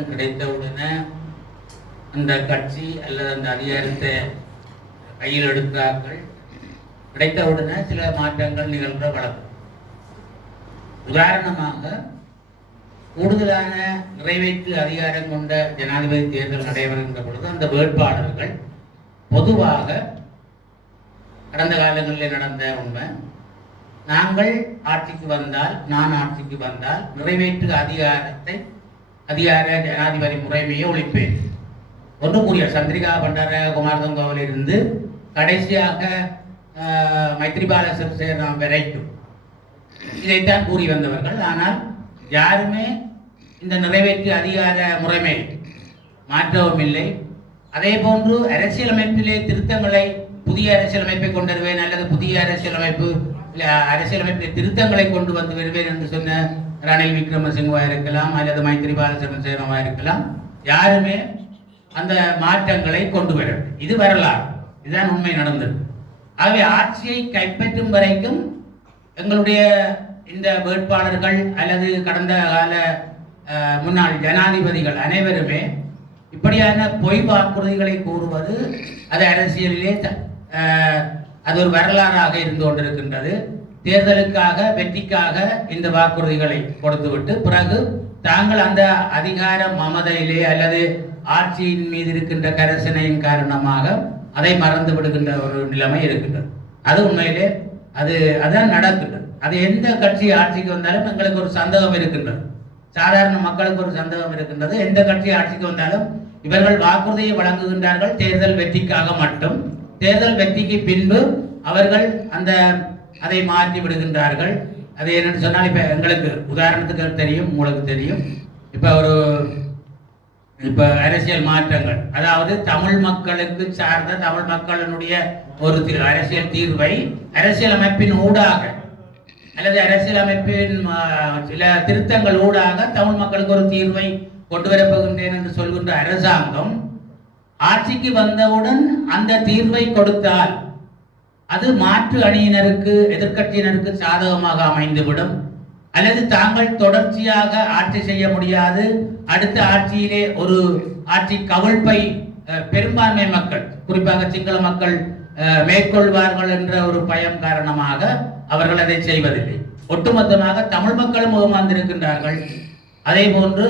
அதிகாரம் கிடைத்தவுடனே அந்த கட்சி அல்லது அந்த அதிகாரத்தை கையில் எடுக்கிறார்கள் கிடைத்தவுடனே சில மாற்றங்கள் நிகழ்கிற வழக்கம் உதாரணமாக கூடுதலான நிறைவேற்று அதிகாரம் கொண்ட ஜனாதிபதி தேர்தல் நடைபெறுகின்ற பொழுது அந்த வேட்பாளர்கள் பொதுவாக கடந்த காலங்களில் நடந்த உண்மை. நாங்கள் ஆட்சிக்கு வந்தால் நான் ஆட்சிக்கு வந்தால் நிறைவேற்று அதிகாரத்தை அதிகார ஜனாதிபதி முறைமையை ஒழிப்பேன். ஒன்று கூறிய சந்திரிகா பண்டார குமாரதங்கோவில் இருந்து கடைசியாக ஆஹ், மைத்ரிபால நாம் வரைக்கும் இதைத்தான் கூறி வந்தவர்கள். ஆனால் யாருமே இந்த நிறைவேற்று அதிகார முறைமை மாற்றவும் இல்லை. அதே போன்று அரசியலமைப்பிலே திருத்தங்களை புதிய அரசியலமைப்பை கொண்டு வருவேன் அல்லது புதிய அரசியலமைப்பு இல்லை அரசியலமைப்பிலே திருத்தங்களை கொண்டு வந்து வருவேன் என்று சொன்ன ரணில் விக்ரமசிங்கவா இருக்கலாம் அல்லது மைத்திரிபால சிறிசேனவா இருக்கலாம் யாருமே அந்த மாற்றங்களை கொண்டு வர இது வரலாறு. இதுதான் உண்மை நடந்தது. ஆகவே ஆட்சியை கைப்பற்றும் வரைக்கும் எங்களுடைய இந்த வேட்பாளர்கள் அல்லது கடந்த கால முன்னாள் ஜனாதிபதிகள் அனைவருமே இப்படியான பொய் வாக்குறுதிகளை கூறுவது அது அரசியலிலே அது ஒரு வரலாறாக இருந்து கொண்டிருக்கின்றது. தேர்தலுக்காக வெற்றிக்காக இந்த வாக்குறுதிகளை கொடுத்துவிட்டு பிறகு தாங்கள் அந்த அதிகார மமதையிலே அல்லது ஆட்சியின் மீது இருக்கின்ற கரசனையின் காரணமாக அதை மறந்து விடுகின்ற ஒரு நிலைமை இருக்கின்றது. அது உண்மையிலே அது அதான் நடக்கின்றது. அது எந்த கட்சி ஆட்சிக்கு வந்தாலும் எங்களுக்கு ஒரு சந்தேகம் இருக்கின்றது. சாதாரண மக்களுக்கு ஒரு சந்தேகம் இருக்கின்றது. எந்த கட்சி ஆட்சிக்கு வந்தாலும் இவர்கள் வாக்குறுதியை வழங்குகின்றார்கள். தேர்தல் வெற்றிக்காக மட்டும். தேர்தல் வெற்றிக்கு பின்பு அவர்கள் அந்த அதை மாற்றி விடுகின்றார்கள். அது என்னென்னு சொன்னால் இப்போ எங்களுக்கு உதாரணத்துக்கு தெரியும் உங்களுக்கு தெரியும். இப்போ ஒரு இப்போ அரசியல் மாற்றங்கள். அதாவது தமிழ் மக்களுக்கு சார்ந்த தமிழ் மக்களினுடைய ஒரு தி- அரசியல் தீர்வை அரசியலமைப்பின் ஊடாக அல்லது அரசியலமைப்பின் ஆ, சில திருத்தங்கள் ஊடாக தமிழ் மக்களுக்கு ஒரு தீர்வை கொண்டு வரப்போகின்றேன் என்று சொல்கின்ற அரசாங்கம் ஆட்சிக்கு வந்தவுடன் அந்த தீர்வை கொடுத்தால் அது மாற்று அணியினருக்கு எதிர்க்கட்சியினருக்கு சாதகமாக அமைந்துவிடும். அல்லது தாங்கள் தொடர்ச்சியாக ஆட்சி செய்ய முடியாது. அடுத்த ஆட்சியிலே ஒரு ஆட்சி கவிழ்ப்பை பெரும்பான்மை மக்கள் குறிப்பாக சிங்கள மக்கள் மேற்கொள்வார்கள் என்ற ஒரு பயம் காரணமாக அவர்கள் அதை செய்வதில்லை. ஒட்டுமொத்தமாக தமிழ் மக்களும் ஏமாந்திருக்கின்றார்கள். அதே போன்று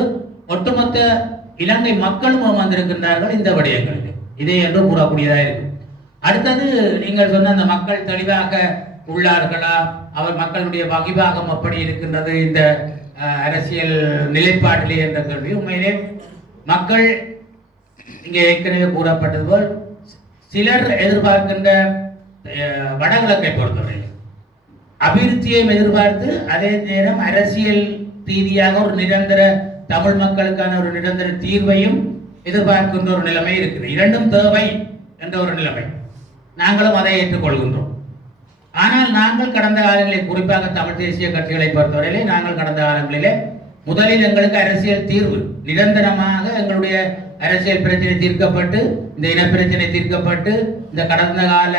ஒட்டுமொத்த இலங்கை மக்களும் ஏமாந்திருக்கின்றார்கள் இந்த விடயங்களில். இதே என்று கூறக்கூடியதாக இருக்கும். அடுத்தது நீங்கள் சொன்ன அந்த மக்கள் தெளிவாக உள்ளார்களா? அவர் மக்களுடைய வகிபாகம் எப்படி இருக்கின்றது இந்த அரசியல் நிலைப்பாட்டிலே என்ற கேள்வி. உண்மையிலே மக்கள் இங்கே ஏற்கனவே கூறப்பட்டது போல் சிலர் எதிர்பார்க்கின்ற வடகிழக்கை பொறுத்தவரை அபிவிருத்தியையும் எதிர்பார்த்து அதே நேரம் அரசியல் ரீதியாக ஒரு நிரந்தர தமிழ் மக்களுக்கான ஒரு நிரந்தர தீர்வையும் எதிர்பார்க்கின்ற ஒரு நிலைமை இருக்குது. இரண்டும் தேவை என்ற ஒரு நிலைமை. நாங்களும் அதை ஏற்றுக்கொள்கின்றோம். ஆனால் நாங்கள் கடந்த காலங்களில் குறிப்பாக தமிழ் தேசிய கட்சிகளை பொறுத்தவரையிலே நாங்கள் கடந்த காலங்களிலே முதலில் எங்களுக்கு அரசியல் தீர்வு நிரந்தரமாக எங்களுடைய அரசியல் பிரச்சனை தீர்க்கப்பட்டு இந்த இனப்பிரச்சனை தீர்க்கப்பட்டு இந்த கடந்த கால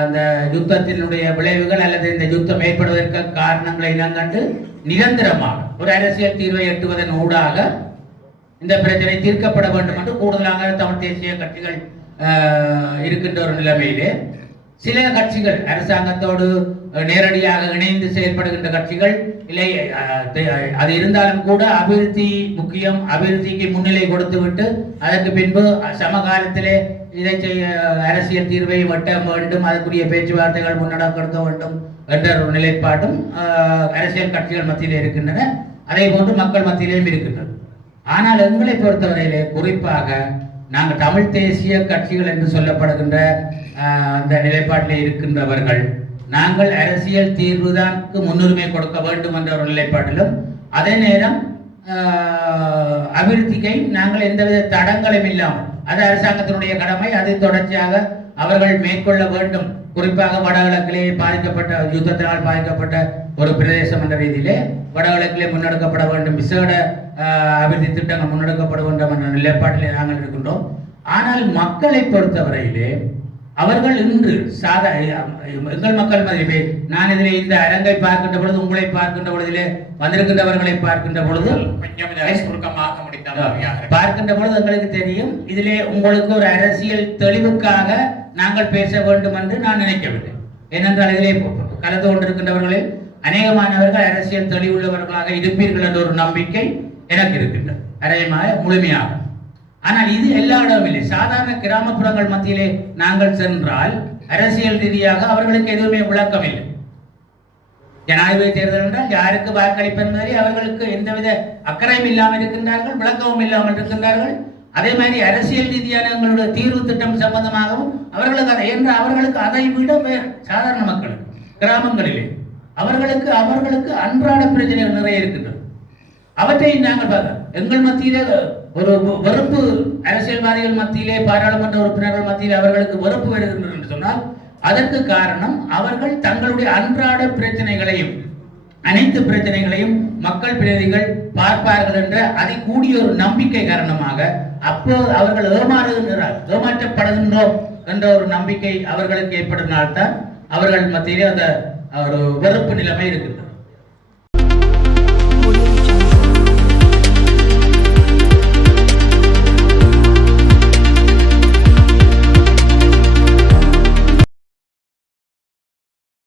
அந்த யுத்தத்தினுடைய விளைவுகள் அல்லது இந்த யுத்தம் ஏற்படுவதற்கு காரணங்களை இனங்கண்டு நிரந்தரமாக ஒரு அரசியல் தீர்வை எட்டுவதன் ஊடாக இந்த பிரச்சனை தீர்க்கப்பட வேண்டும் என்று கூடுதலாக தமிழ் தேசிய கட்சிகள் இருக்கின்ற ஒரு நிலைமையிலே சில கட்சிகள் அரசாங்கத்தோடு நேரடியாக இணைந்து செயல்படுகின்ற கட்சிகள் இல்லை அது இருந்தாலும் கூட அபிவிருத்தி முக்கியம் அபிவிருத்திக்கு முன்னிலை கொடுத்துவிட்டு அதற்கு பின்பு சமகாலத்திலே இதை செய்ய அரசியல் தீர்வை வெட்ட வேண்டும் அதற்குரிய பேச்சுவார்த்தைகள் முன்னெடுக்க வேண்டும் என்ற ஒரு நிலைப்பாடும் அரசியல் கட்சிகள் மத்தியிலே இருக்கின்றன. அதே போன்று மக்கள் மத்தியிலேயும் இருக்கின்றது. ஆனால் எங்களை பொறுத்தவரையிலே குறிப்பாக நாங்கள் தமிழ் தேசிய கட்சிகள் என்று சொல்லப்படுகின்ற அந்த நிலைப்பாட்டில் இருக்கின்றவர்கள். நாங்கள் அரசியல் தீர்வுதான்க்கு முன்னுரிமை கொடுக்க வேண்டும் என்ற ஒரு நிலைப்பாட்டிலும் அதே நேரம் அபிவிருத்திக்கை நாங்கள் எந்தவித தடங்களும் இல்லாமல் அது அரசாங்கத்தினுடைய கடமை அதை தொடர்ச்சியாக அவர்கள் மேற்கொள்ள வேண்டும். குறிப்பாக வடகிழக்கிலே பாதிக்கப்பட்ட யுத்தத்தினால் பாதிக்கப்பட்ட ஒரு பிரதேசம் என்ற ரீதியிலே வடகிழக்கிலே முன்னெடுக்கப்பட வேண்டும். விசேட அபிவிருத்தி திட்டங்கள் முன்னெடுக்கப்பட வேண்டும் என்ற நிலைப்பாட்டிலே நாங்கள் இருக்கின்றோம் ஆனால் மக்களை பொறுத்தவரையிலே அவர்கள் இன்று சாதா எங்கள் மக்கள் மதிப்பே நான் இதிலே இந்த அரங்கை பார்க்கின்ற பொழுது உங்களை பார்க்கின்ற பொழுதிலே வந்திருக்கின்றவர்களை பார்க்கின்ற பொழுது கொஞ்சம் சுருக்கமாக. பார்க்கின்ற பொழுது எங்களுக்கு தெரியும் இதிலே உங்களுக்கு ஒரு அரசியல் தெளிவுக்காக நாங்கள் பேச வேண்டும் என்று நான் நினைக்கவில்லை ஏனென்றால் இதிலே கலந்து கொண்டிருக்கின்றவர்களில் அநேகமானவர்கள் அரசியல் தெளிவுள்ளவர்களாக இருப்பீர்கள் என்ற ஒரு நம்பிக்கை எனக்கு இருக்கின்றது அரையமாக முழுமையாக. ஆனால் இது எல்லா இடமும் இல்லை. சாதாரண கிராமப்புறங்கள் மத்தியிலே நாங்கள் சென்றால் அரசியல் ரீதியாக அவர்களுக்கு எதுவுமே விளக்கம் இல்லை. ஜனாதிபதி தேர்தல் என்றால் யாருக்கு வாக்களிப்பது மாதிரி அவர்களுக்கு எந்தவித அக்கறையும் இல்லாமல் இருக்கின்றார்கள் விளக்கமும் இல்லாமல் இருக்கின்றார்கள். அதே மாதிரி அரசியல் ரீதியான எங்களுடைய தீர்வு திட்டம் சம்பந்தமாகவும் அவர்களுக்கு அதை என்று அவர்களுக்கு அதை விட வேறு. சாதாரண மக்கள் கிராமங்களிலே. அவர்களுக்கு அவர்களுக்கு அன்றாட பிரச்சனைகள் நிறைய இருக்கின்றது. அவற்றை நாங்கள் பார்க்க எங்கள் மத்தியிலே ஒரு வெறுப்பு அரசியல்வாதிகள் மத்தியிலே பாராளுமன்ற உறுப்பினர்கள் மத்தியிலே அவர்களுக்கு வெறுப்பு வருகின்றது என்று சொன்னால் அதற்கு காரணம் அவர்கள் தங்களுடைய அன்றாட பிரச்சனைகளையும் அனைத்து பிரச்சனைகளையும் மக்கள் பிரதிகள் பார்ப்பார்கள் என்ற அதை கூடிய ஒரு நம்பிக்கை காரணமாக அப்போது அவர்கள் ஏமாறுகின்றார் ஏமாற்றப்படுகின்றோம் என்ற ஒரு நம்பிக்கை அவர்களுக்கு ஏற்படுத்தினால்தான் அவர்கள் மத்தியிலே அந்த ஒரு வெறுப்பு நிலைமை இருக்கின்றது.